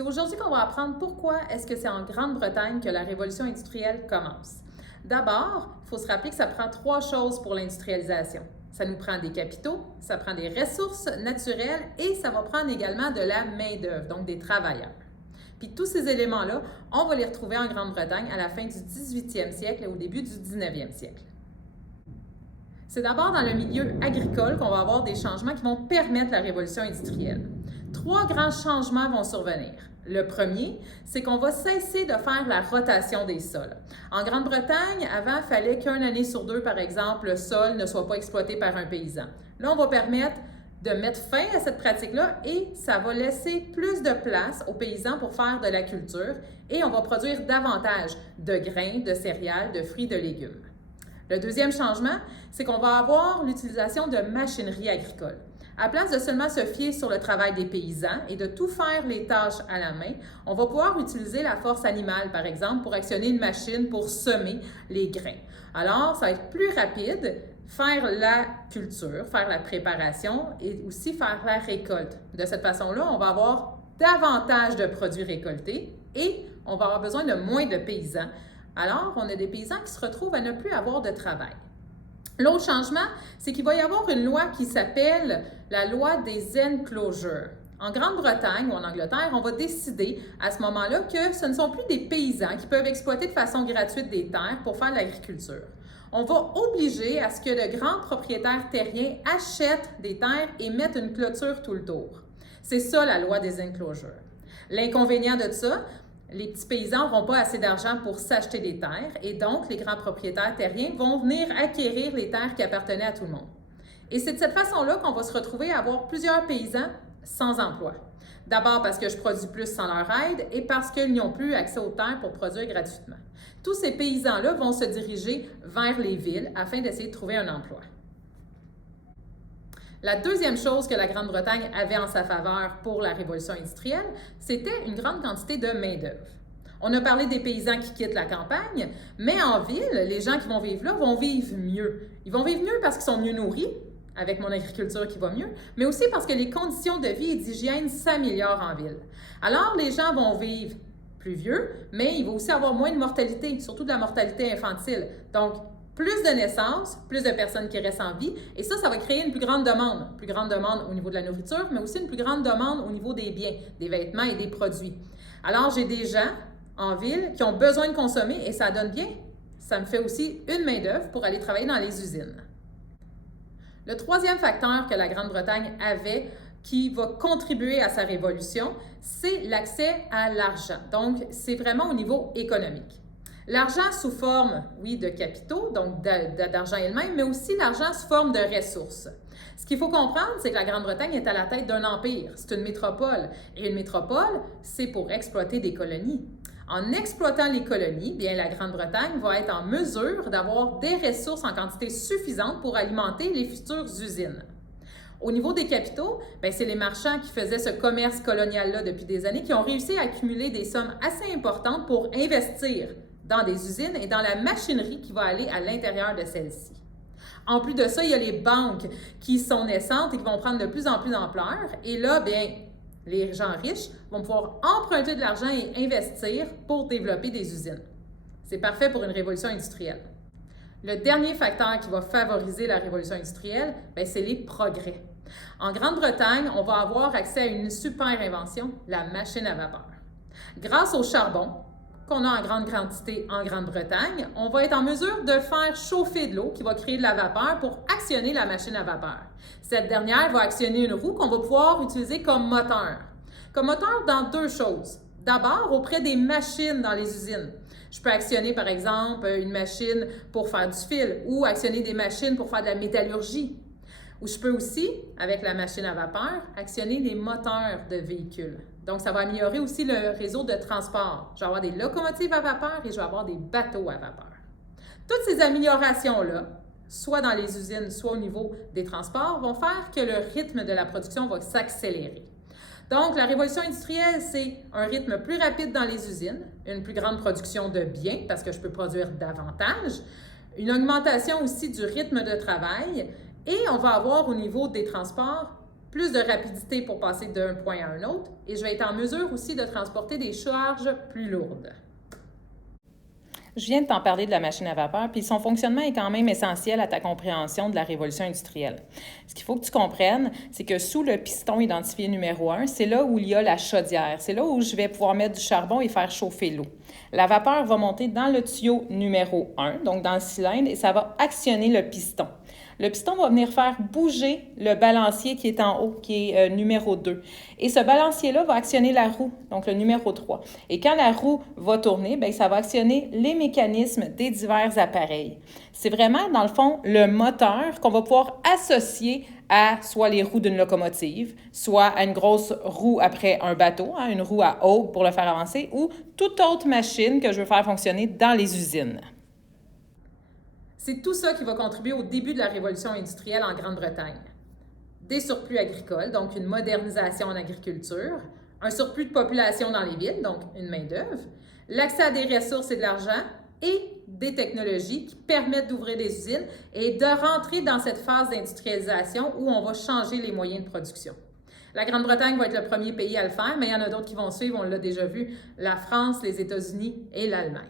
C'est aujourd'hui qu'on va apprendre pourquoi est-ce que c'est en Grande-Bretagne que la révolution industrielle commence. D'abord, il faut se rappeler que ça prend trois choses pour l'industrialisation. Ça nous prend des capitaux, ça prend des ressources naturelles et ça va prendre également de la main-d'œuvre, donc des travailleurs. Puis tous ces éléments-là, on va les retrouver en Grande-Bretagne à la fin du 18e siècle et au début du 19e siècle. C'est d'abord dans le milieu agricole qu'on va avoir des changements qui vont permettre la révolution industrielle. Trois grands changements vont survenir. Le premier, c'est qu'on va cesser de faire la rotation des sols. En Grande-Bretagne, avant, il fallait qu'une année sur deux, par exemple, le sol ne soit pas exploité par un paysan. Là, on va permettre de mettre fin à cette pratique-là et ça va laisser plus de place aux paysans pour faire de la culture et on va produire davantage de grains, de céréales, de fruits, de légumes. Le deuxième changement, c'est qu'on va avoir l'utilisation de machinerie agricole. À la place de seulement se fier sur le travail des paysans et de tout faire les tâches à la main, on va pouvoir utiliser la force animale, par exemple, pour actionner une machine pour semer les grains. Alors, ça va être plus rapide, faire la culture, faire la préparation et aussi faire la récolte. De cette façon-là, on va avoir davantage de produits récoltés et on va avoir besoin de moins de paysans. Alors, on a des paysans qui se retrouvent à ne plus avoir de travail. L'autre changement, c'est qu'il va y avoir une loi qui s'appelle la loi des enclosures. En Grande-Bretagne ou en Angleterre, on va décider à ce moment-là que ce ne sont plus des paysans qui peuvent exploiter de façon gratuite des terres pour faire de l'agriculture. On va obliger à ce que de grands propriétaires terriens achètent des terres et mettent une clôture tout le tour. C'est ça la loi des enclosures. L'inconvénient de ça, les petits paysans n'auront pas assez d'argent pour s'acheter des terres et donc les grands propriétaires terriens vont venir acquérir les terres qui appartenaient à tout le monde. Et c'est de cette façon-là qu'on va se retrouver à avoir plusieurs paysans sans emploi. D'abord parce que je produis plus sans leur aide et parce qu'ils n'ont plus accès aux terres pour produire gratuitement. Tous ces paysans-là vont se diriger vers les villes afin d'essayer de trouver un emploi. La deuxième chose que la Grande-Bretagne avait en sa faveur pour la révolution industrielle, c'était une grande quantité de main-d'œuvre. On a parlé des paysans qui quittent la campagne, mais en ville, les gens qui vont vivre là vont vivre mieux. Ils vont vivre mieux parce qu'ils sont mieux nourris, avec mon agriculture qui va mieux, mais aussi parce que les conditions de vie et d'hygiène s'améliorent en ville. Alors, les gens vont vivre plus vieux, mais il va aussi avoir moins de mortalité, surtout de la mortalité infantile. Donc, plus de naissances, plus de personnes qui restent en vie, et ça va créer une plus grande demande au niveau de la nourriture, mais aussi une plus grande demande au niveau des biens, des vêtements et des produits. Alors, j'ai des gens en ville qui ont besoin de consommer et ça donne bien. Ça me fait aussi une main-d'œuvre pour aller travailler dans les usines. Le troisième facteur que la Grande-Bretagne avait qui va contribuer à sa révolution, c'est l'accès à l'argent. Donc, c'est vraiment au niveau économique. L'argent sous forme, oui, de capitaux, donc d'argent elle-même, mais aussi l'argent sous forme de ressources. Ce qu'il faut comprendre, c'est que la Grande-Bretagne est à la tête d'un empire. C'est une métropole. Et une métropole, c'est pour exploiter des colonies. En exploitant les colonies, bien, la Grande-Bretagne va être en mesure d'avoir des ressources en quantité suffisante pour alimenter les futures usines. Au niveau des capitaux, c'est les marchands qui faisaient ce commerce colonial-là depuis des années qui ont réussi à accumuler des sommes assez importantes pour investir dans des usines et dans la machinerie qui va aller à l'intérieur de celles-ci. En plus de ça, il y a les banques qui sont naissantes et qui vont prendre de plus en plus d'ampleur. Et là, bien, les gens riches vont pouvoir emprunter de l'argent et investir pour développer des usines. C'est parfait pour une révolution industrielle. Le dernier facteur qui va favoriser la révolution industrielle, c'est les progrès. En Grande-Bretagne, on va avoir accès à une super invention, la machine à vapeur. Grâce au charbon, qu'on a en grande quantité en Grande-Bretagne, on va être en mesure de faire chauffer de l'eau qui va créer de la vapeur pour actionner la machine à vapeur. Cette dernière va actionner une roue qu'on va pouvoir utiliser comme moteur. Comme moteur dans deux choses. D'abord, auprès des machines dans les usines. Je peux actionner, par exemple, une machine pour faire du fil ou actionner des machines pour faire de la métallurgie. Ou je peux aussi, avec la machine à vapeur, actionner des moteurs de véhicules. Donc, ça va améliorer aussi le réseau de transport. Je vais avoir des locomotives à vapeur et je vais avoir des bateaux à vapeur. Toutes ces améliorations-là, soit dans les usines, soit au niveau des transports, vont faire que le rythme de la production va s'accélérer. Donc, la révolution industrielle, c'est un rythme plus rapide dans les usines, une plus grande production de biens parce que je peux produire davantage, une augmentation aussi du rythme de travail et on va avoir au niveau des transports plus de rapidité pour passer d'un point à un autre, et je vais être en mesure aussi de transporter des charges plus lourdes. Je viens de t'en parler de la machine à vapeur, puis son fonctionnement est quand même essentiel à ta compréhension de la révolution industrielle. Ce qu'il faut que tu comprennes, c'est que sous le piston identifié numéro 1, c'est là où il y a la chaudière. C'est là où je vais pouvoir mettre du charbon et faire chauffer l'eau. La vapeur va monter dans le tuyau numéro 1, donc dans le cylindre, et ça va actionner le piston. Le piston va venir faire bouger le balancier qui est en haut, qui est numéro 2. Et ce balancier-là va actionner la roue, donc le numéro 3. Et quand la roue va tourner, bien, ça va actionner les mécanismes des divers appareils. C'est vraiment, dans le fond, le moteur qu'on va pouvoir associer à soit les roues d'une locomotive, soit à une grosse roue après un bateau, une roue à aube pour le faire avancer, ou toute autre machine que je veux faire fonctionner dans les usines. C'est tout ça qui va contribuer au début de la révolution industrielle en Grande-Bretagne. Des surplus agricoles, donc une modernisation en agriculture, un surplus de population dans les villes, donc une main-d'œuvre, l'accès à des ressources et de l'argent et des technologies qui permettent d'ouvrir des usines et de rentrer dans cette phase d'industrialisation où on va changer les moyens de production. La Grande-Bretagne va être le premier pays à le faire, mais il y en a d'autres qui vont suivre, on l'a déjà vu, la France, les États-Unis et l'Allemagne.